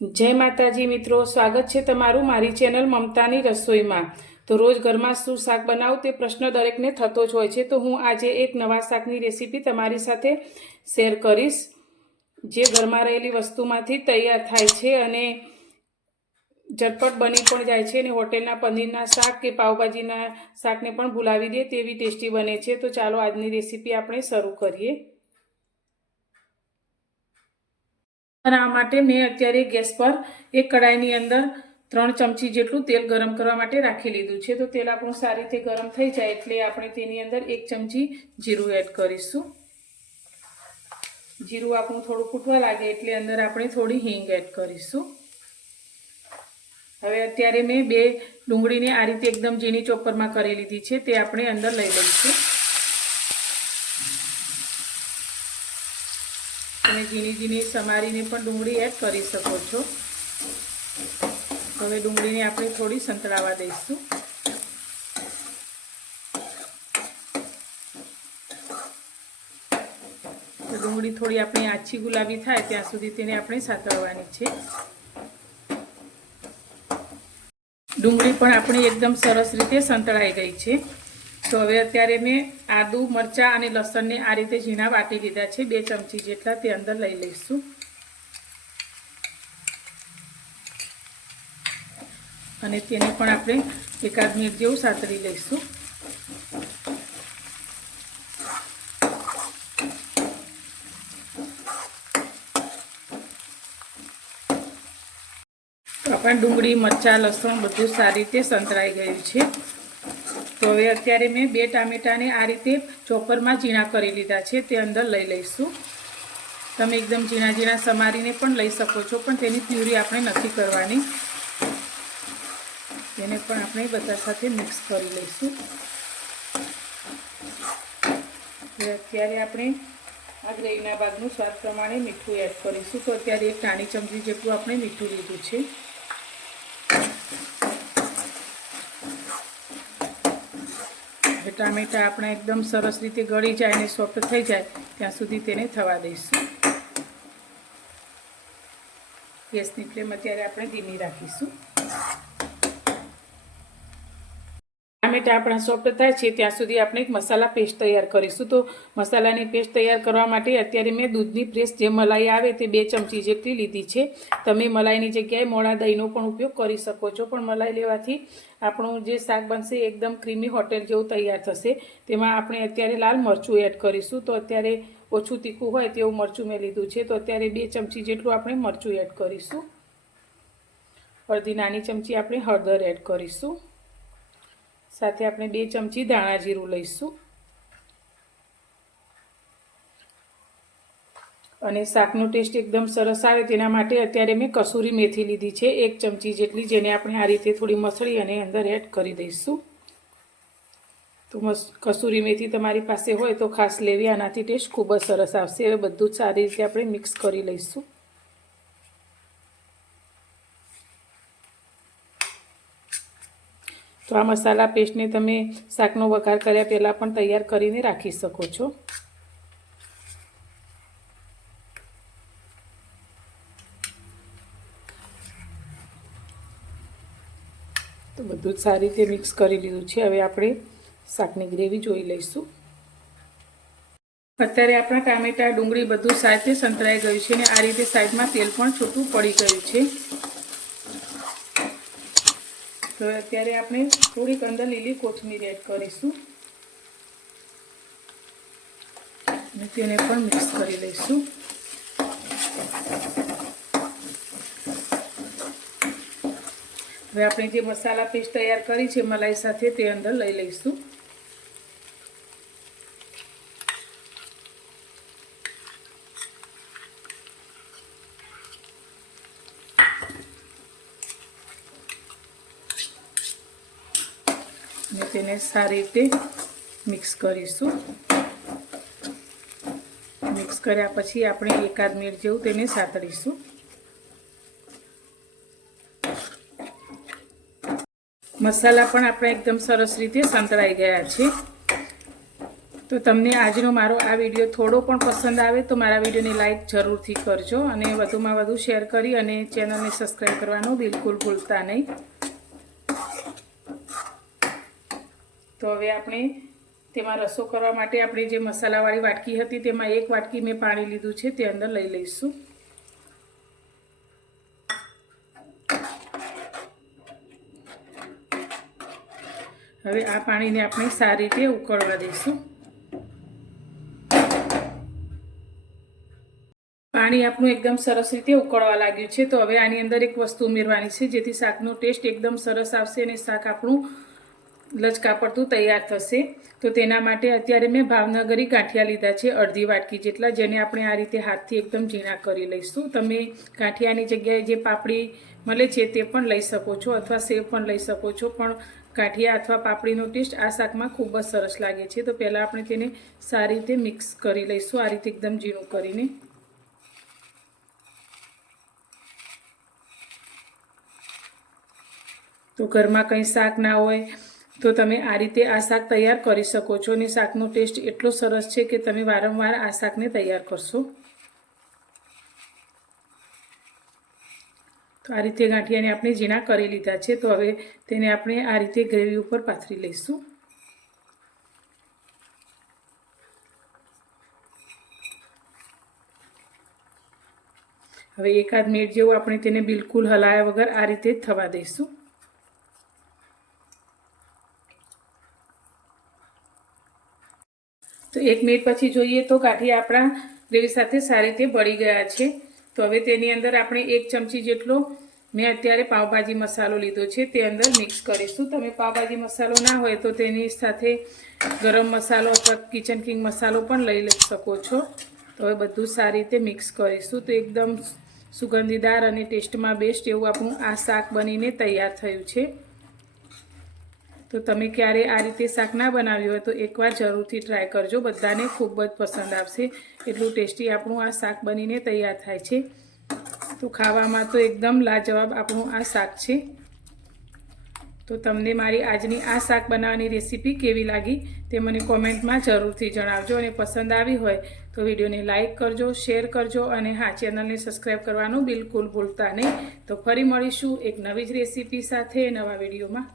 जय माताजी मित्रों, स्वागत है तमारू मारी चेनल ममतानी रसोई में। तो रोज घर में शू शाक बनावुं ते प्रश्न दरेक ने थतो ज होय छे। तो हूँ आज एक नवा शाकनी रेसिपी तमारी साथे शेर करीश, जे घर में रहेली वस्तुमांथी तैयार थाय छे अने झटपट बनी पण जाय छे ने होटेलना पनीरना शाक के पावभाजीना शाकने पण भूलावी दे तेवी टेस्टी बने छे। तो चालो आजनी रेसिपी आपणे शरू करीए। आ माटे मैं अत्यारे गैस पर एक कढ़ाईनी अंदर 3 चमची जेटलुं तेल गरम करवा माटे राखी लीधुं छे। तो तेल आपणुं सारी रीते गरम थई जाय एटले आपणे तेनी अंदर 1 चमची जीरुं एड करीशुं। जीरुं आपणुं थोडुं फूटवा लागे एटले अंदर आपणे थोड़ी हींग एड करीशुं। हवे अत्यारे मैं 2 डુંગળીને आ रीते एकदम झीणी चॉपरमां करी लीधी छे ते आपणे अंदर लई लईशुं। તમે ઝીણી ઝીણી સમારીને પણ ડુંગળી એડ કરી શકો છો। હવે ડુંગળીને આપણે થોડી સંતળાવા દઈશું। તો ડુંગળી થોડી આપણી આછી ગુલાબી થાય ત્યાં સુધી તેને આપણે સાતળવાની છે। ડુંગળી પણ આપણી એકદમ સરસ રીતે સંતળાઈ ગઈ છે। तो हवे अत्यारे मैं आदू मरचा अने लसण ने आ रीते झीणा वाटी लीधा छे। 2 चमची जेटला ते अंदर लई लईशुं अने तेने पण आपणे एकाद मिनिट जेवुं सातળી लईशुं। तो आपणे डુંગળી मरचा लसण बधुं सारी रीते संतळाई गयुं छे। तो हवे अत्यारे मैं 2 टामेटाने आ रीते चॉपर में झीणा करी लीधा छे ते अंदर लई लईशुं। तमे एकदम झीणा झीणा समारीने पण लई शको छो, पण तेनी प्यूरी आपणे नथी करवानी। तेने पण आपणे बधा साथे मिक्स करी लईशुं। अत्यारे आपणे आ ग्रेवीना भागनुं स्वाद प्रमाणे मीठुं एड करीशुं। तो अत्यारे 1 नानी चमची जेटલું आपणे मीठुं लीधुं छे। टामेटा अपना एकदम सरस रीते गળી जाए ने सॉफ्ट थई जाए त्यां सुधी तेने थवा दईशुं। गैसनी फ्लेम अत्यारे आपणे धीमी राखीशुं। टामेटा अपना सॉफ्ट थाय छे त्यां सुधी आपणे एक मसाला पेस्ट तैयार करीशुं। तो मसालानी पेस्ट तैयार करवा माटे अत्यारे मैं दूधनी फ्रेश जे मलाई आवे ते 2 चमची जेटली लीधी छे। तमे मलाईनी जग्याए मोळा दहीनो पण उपयोग करी शको छो, पण मलाई लेवाथी આપણું જે શાક બનશે એકદમ ક્રીમી હોટેલ જેવું તૈયાર થશે। તેમાં આપણે અત્યારે લાલ મરચું એડ કરીશું। તો અત્યારે ઓછું તીખું હોય તેવું મરચું મેં લીધું છે। તો અત્યારે 2 ચમચી જેટલું આપણે મરચું એડ કરીશું। અડધી નાની ચમચી આપણે હળદર એડ કરીશું। સાથે આપણે 2 ચમચી ધાણા જીરું લઈશું અને શાકનો ટેસ્ટ એકદમ સરસ આવે તેના માટે અત્યારે મેં કસૂરી મેથી લીધી છે 1 ચમચી જેટલી, જેને આપણે આ રીતે થોડી મસળી અને અંદર એડ કરી દઈશું। તો કસૂરી મેથી તમારી પાસે હોય તો ખાસ લેવી, આનાથી ટેસ્ટ ખૂબ જ સરસ આવશે। હવે બધું જ સારી રીતે આપણે મિક્સ કરી લઈશું। તો આ મસાલા પેસ્ટને તમે શાકનો વઘાર કર્યા પહેલાં પણ તૈયાર કરીને રાખી શકો છો। तो બધું જ સારી રીતે મિક્સ કરી લીધું છે। હવે આપણે શાકની ગ્રેવી જોઈ લઈશું। અત્યારે આપણા ટામેટા ડુંગળી બધું સાથે સંતળાઈ ગયું છે અને આ રીતે સાઈડમાં તેલ પણ છૂટું પડી ગયું છે। તો અત્યારે આપણે થોડીક અંદર લીલી કોથમીર એડ કરીશું અને તેને પણ મિક્સ કરી લઈશું। હવે આપણે જે મસાલા પેસ્ટ તૈયાર કરી છે મલાઈ સાથે તે અંદર લઈ લઈશું। અને તેને સારી રીતે મિક્સ કરીશું। મિક્સ કર્યા પછી આપણે એકાદ મિનિટ જેવું તેને સાતળીશું। મસાલા પણ આપણા એકદમ સરસ રીતે સંતળાઈ ગયા છે। તો તમને આજનો મારો આ વિડીયો થોડો પણ પસંદ આવે તો મારા વિડીયોને લાઈક જરૂરથી કરજો અને વધુમાં વધુ શેર કરી અને ચેનલને સબસ્ક્રાઈબ કરવાનું બિલકુલ ભૂલતા નહીં. તો હવે આપણે તેમાં રસો કરવા માટે આપણે જે મસાલાવાળી વાટકી હતી તેમાં 1 વાટકી મેં પાણી લીધું છે તે અંદર લઈ લઈશું. હવે આ પાણીને આપણે સારી રીતે ઉકળવા દઈશું. પાણી આપણું એકદમ સરસ રીતે ઉકળવા લાગ્યું છે. તો હવે આની અંદર એક વસ્તુ ઉમેરવાની છે જેથી શાકનો ટેસ્ટ એકદમ સરસ આવશે અને શાક આપણું લચકા પડતું તૈયાર થશે. તો તેના માટે અત્યારે મેં ભાવનગરી ગાંઠિયા લીધા છે 1/2 વાટકી જેટલા, જેને આપણે આ રીતે હાથથી એકદમ ઝીણા કરી લઈશું. તમે ગાંઠિયાની જગ્યાએ જે પાપડી મળે છે તે પણ લઈ શકો છો અથવા સેવ પણ લઈ શકો છો, પણ ગાંઠિયા અથવા પાપડીનો ટેસ્ટ આ શાકમાં ખૂબ જ સરસ લાગે છે. તો પહેલાં આપણે તેને સારી રીતે મિક્સ કરી લઈશું, આ રીતે એકદમ ઝીણું કરીને. તો ઘરમાં કંઈ શાક ના હોય તો તમે આ રીતે આ શાક તૈયાર કરી શકો છો અને શાકનો ટેસ્ટ એટલો સરસ છે કે તમે વારંવાર આ શાકને તૈયાર કરશો. તો આ રીતે ગાંઠિયાને આપણે ઝીણા કરી લીધા છે. તો હવે તેને આપણે આ રીતે ગ્રેવી ઉપર પાથરી લઈશું. હવે 1 મિનિટ જેવું આપણે તેને બિલકુલ હલાયા વગર આ રીતે જ થવા દઈશું. તો 1 મિનિટ પછી જોઈએ તો ગાંઠિયા આપણા ગ્રેવી સાથે સારી રીતે બળી ગયા છે. તો હવે તેની અંદર આપણે 1 ચમચી જેટલો મેં અત્યારે પાવભાજી મસાલો લીધો છે તે અંદર મિક્સ કરીશું. તમે પાવભાજી મસાલો ના હોય તો તેની સાથે ગરમ મસાલો અથવા કિચન કિંગ મસાલો પણ લઈ શકો છો. તો હવે બધું સારી રીતે મિક્સ કરીશું. તો એકદમ સુગંધીદાર અને ટેસ્ટમાં બેસ્ટ એવું આપણું આ શાક બનીને તૈયાર થયું છે. તો તમે ક્યારે આ રીતે શાક ના બનાવ્યું હોય તો એકવાર જરૂરથી ટ્રાય કરજો, બધાને ખૂબ જ પસંદ આવશે. એટલું ટેસ્ટી આપણું આ શાક બનીને તૈયાર થાય છે. તો ખાવામાં તો એકદમ લાજવાબ આપણું આ શાક છે. તો તમને મારી આજની આ શાક બનાવવાની રેસીપી કેવી લાગી તે મને કોમેન્ટમાં જરૂરથી જણાવજો અને પસંદ આવી હોય તો વિડીયોને લાઈક કરજો, શેર કરજો અને હા, ચેનલને સબસ્ક્રાઈબ કરવાનું બિલકુલ ભૂલતા નહીં. તો ફરી મળીશું એક નવી જ રેસીપી સાથે નવા વિડીયોમાં.